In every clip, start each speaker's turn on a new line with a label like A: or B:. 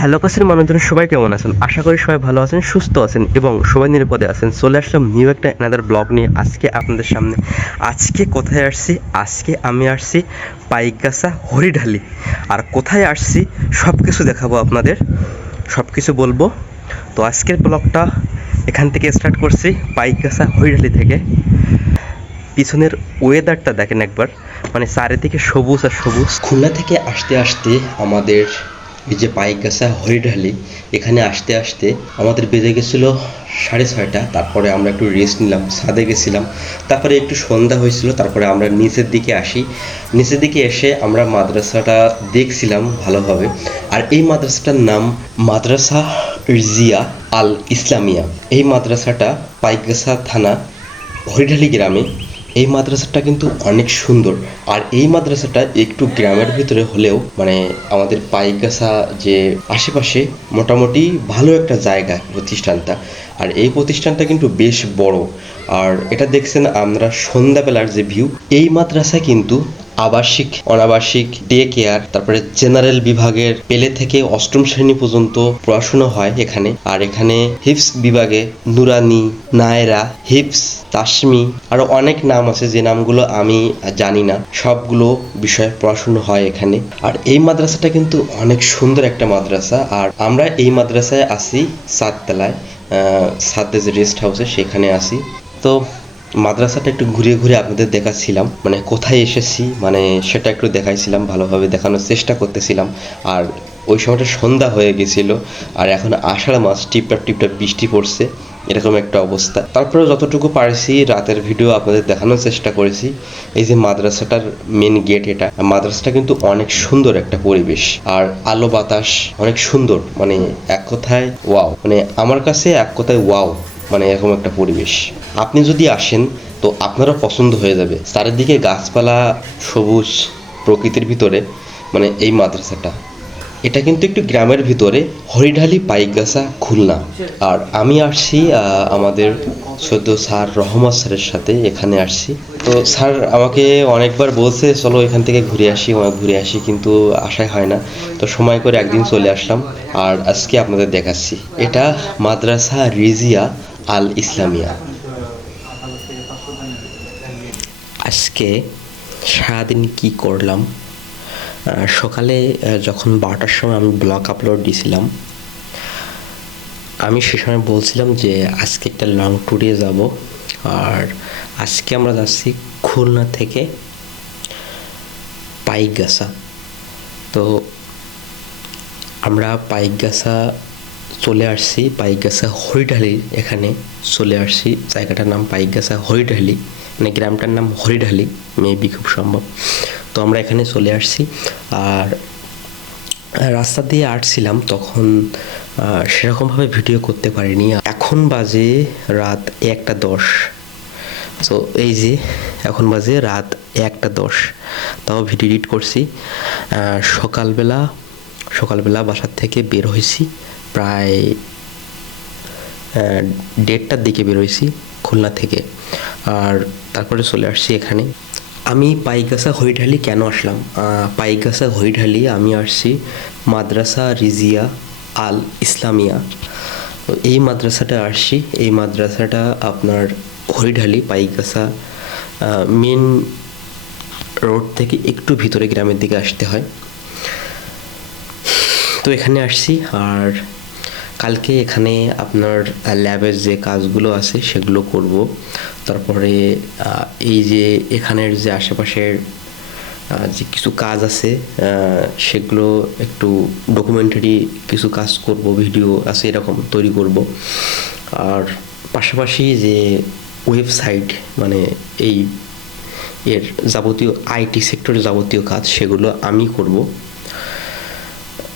A: Hello কাছের মানুষজন সবাই কেমন আছেন? আশা করি সবাই ভালো আছেন, সুস্থ আছেন এবং সবাই নিরাপদে আছেন। চলে আসলাম নিউ একটা এনাদার ব্লগ নিয়ে। আজকে আপনাদের সামনে, আজকে কোথায় আসছি? আজকে আমি আসছি পাইকগাছা হরিঢালি। আর কোথায় আসছি? সব কিছু দেখাবো আপনাদের সব কিছু বলব। তো আজকের ব্লগটা এখান থেকে স্টার্ট করছি, পাইকগাছা হরিঢালি থেকে। পিছনের ওয়েদারটা দেখেন একবার। মানে চারিদিকে সবুজ আর সবুজ। খুলনা থেকে আসতে আসতে আমাদের এই যে পাইকগাছা হরিঢালি, এখানে আসতে আসতে আমাদের বেজে গেছিল সাড়ে ছয়টা। তারপরে আমরা একটু রেস্ট নিলাম, ছাদে গেছিলাম। তারপরে একটু সন্ধ্যা হয়েছিল, তারপরে আমরা নিচের দিকে আসি। নিচের দিকে এসে আমরা মাদ্রাসাটা দেখছিলাম ভালোভাবে। আর এই মাদ্রাসাটার নাম মাদ্রাসা রিজিয়া আল ইসলামিয়া এই মাদ্রাসাটা পাইকগাছা থানা হরিঢালি গ্রামে এই মাদ্রাসাটা কিন্তু অনেক সুন্দর। আর এই মাদ্রাসাটা একটু গ্রামের ভিতরে হলেও মানে আমাদের পাইকাসা যে আশেপাশে মোটামুটি ভালো একটা জায়গা প্রতিষ্ঠানটা। আর এই প্রতিষ্ঠানটা কিন্তু বেশ বড়। আর এটা দেখছেন আমরা সন্ধ্যাবেলার যে ভিউ এই মাদ্রাসায় কিন্তু আবাসিক, অনাবাসিক ডে কেয়ার তারপরে জেনারেল বিভাগের পেলে থেকে অষ্টম শ্রেণি পর্যন্ত পড়াশোনা হয় এখানে। আর এখানে হিপস বিভাগে নুরানি, নায়রা হিপস তাসমি আরও অনেক নাম আছে যে নামগুলো আমি জানি না। সবগুলো বিষয়ে পড়াশোনা হয় এখানে। আর এই মাদ্রাসাটা কিন্তু অনেক সুন্দর একটা মাদ্রাসা। আর আমরা এই মাদ্রাসায় আসি সাততলায় সাদ্দে যে রেস্ট হাউসে সেখানে আসি। তো মাদ্রাসাটা একটু ঘুরে ঘুরে আপনাদের দেখাচ্ছিলাম। মানে কোথায় এসেছি মানে সেটা একটু দেখাইছিলাম, ভালোভাবে দেখানোর চেষ্টা করতেছিলাম। আর ওই সময়টা সন্ধ্যা হয়ে গেছিল, আর এখন আষাঢ় মাস, টিপটাপ টিপটাপ বৃষ্টি পড়ছে, এরকম একটা অবস্থা। তারপরে যতটুকু পারছি, রাতের ভিডিও আপনাদের দেখানোর চেষ্টা করেছি। এই যে মাদ্রাসাটার মেন গেট এটা, মাদ্রাসাটা কিন্তু অনেক সুন্দর একটা পরিবেশ। আর আলো বাতাস অনেক সুন্দর মানে এক কথায় ওয়াও মানে আমার কাছে এক কথায় ওয়াও মানে এরকম একটা পরিবেশ। আপনি যদি আসেন, তো আপনারও পছন্দ হয়ে যাবে। চারিদিকে গাছপালা, সবুজ প্রকৃতির ভিতরে মানে এই মাদ্রাসাটা। এটা কিন্তু একটু গ্রামের ভিতরে, হরিঢালি পাইকগাছা খুলনা। আর আমি আসছি আমাদের সদ্য স্যার রহমান স্যারের সাথে, এখানে আসছি। তো স্যার আমাকে অনেকবার বলছে, চলো এখান থেকে ঘুরে আসি ঘুরে আসি। কিন্তু আশায় হয় না। তো সময় করে একদিন চলে আসলাম, আর আজকে আপনাদের দেখাচ্ছি। এটা মাদ্রাসা রিজিয়া আল ইসলামিয়া আজকে সারাদিন কি করলাম? সকালে যখন বারোটার সময় আমি ব্লগ আপলোড দিয়েছিলাম আমি সে সময় বলছিলাম যে আজকে একটা লং ট্যুরে যাব। আর আজকে আমরা যাচ্ছি খুলনা থেকে পাইকগাছা। তো আমরা পাইকগাছা চলে আসছি পাইকগাছা হরিঢালি এখানে চলে আসছি। জায়গাটার নাম পাইকগাছা হরিঢালি মানে গ্রামটার নাম হরিঢালি মেবি খুব সম্ভব। তো আমরা এখানে চলে আসছি। আর, রাস্তা দিয়ে আসছিলাম, তখন সেরকমভাবে ভিডিও করতে পারিনি। এখন বাজে রাত একটা দশ। তো এই যে, এখন বাজে রাত একটা দশ। তাও ভিডিও এডিট করছি। সকালবেলা সকালবেলা বাসার থেকে বের হয়েছি। প্রায় দেড়টার দিকে বের হয়েছি খুলনা থেকে। আর তারপরে চলে আসছি এখানে। আমি পাইকাসা হরিঢালি কেন আসলাম? পাইকাসা হরিঢালি আমি আসছি মাদ্রাসা রিজিয়া আল ইসলামিয়া। এই মাদ্রাসাটা আসছি। এই মাদ্রাসাটা আপনার হরিঢালি পাইকাসা মেন রোড থেকে একটু ভিতরে গ্রামের দিকে আসতে হয়। তো এখানে আসছি। আর কালকে এখানে আপনার ল্যাবের যে কাজগুলো আছে সেগুলো করব। তারপরে এই যে এখানের যে আশেপাশের যে কিছু কাজ আছে সেগুলো একটু ডকুমেন্টারি কিছু কাজ করব ভিডিও আছে এরকম তৈরি করব। আর পাশাপাশি যে ওয়েবসাইট মানে এই এর যাবতীয় আইটি সেক্টরের যাবতীয় কাজ সেগুলো আমি করব।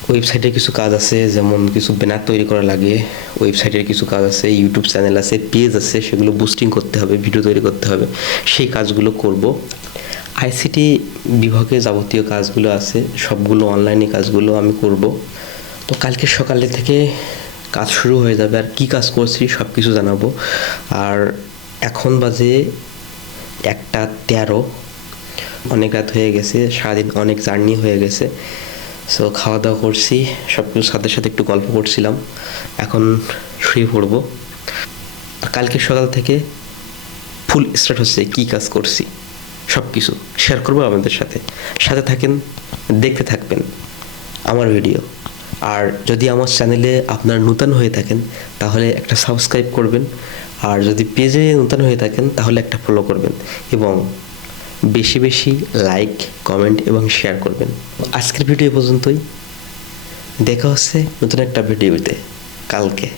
A: ওয়েবসাইটে কিছু কাজ আছে, যেমন কিছু ব্যানার তৈরি করা লাগে ওয়েবসাইটের কিছু কাজ আছে ইউটিউব চ্যানেল আছে পেজ আছে, সেগুলো বুস্টিং করতে হবে ভিডিও তৈরি করতে হবে, সেই কাজগুলো করব। আইসিটি বিভাগে যাবতীয় কাজগুলো আছে, সবগুলো অনলাইনে কাজগুলো আমি করব। তো কালকে সকালে থেকে কাজ শুরু হয়ে যাবে, আর কি কাজ করছি সব কিছু জানাব। আর এখন বাজে একটা তেরো, অনেক রাত হয়ে গেছে, সারাদিন অনেক জার্নি হয়ে গেছে। সো খাওয়া দাওয়া করছি সব কিছুর সাথে সাথে একটু গল্প করছিলাম। এখন শুয়ে পড়ব। কালকে সকাল থেকে ফুল স্টার্ট হচ্ছে কী কাজ করছি সব কিছু শেয়ার করব আপনাদের সাথে। সাথে থাকেন, দেখতে থাকবেন আমার ভিডিও আর যদি আমার চ্যানেলে আপনার নূতন হয়ে থাকেন, তাহলে একটা সাবস্ক্রাইব করবেন। আর যদি পেজে নূতন হয়ে থাকেন, তাহলে একটা ফলো করবেন। এবং বেশি বেশি লাইক কমেন্ট এবং শেয়ার করবেন। আজকের ভিডিও পর্যন্তই। দেখা হচ্ছে নতুন একটা ভিডিওতে কালকে।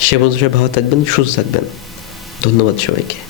A: সে সবাই ভালো থাকবেন, সুস্থ থাকবেন। ধন্যবাদ সবাইকে।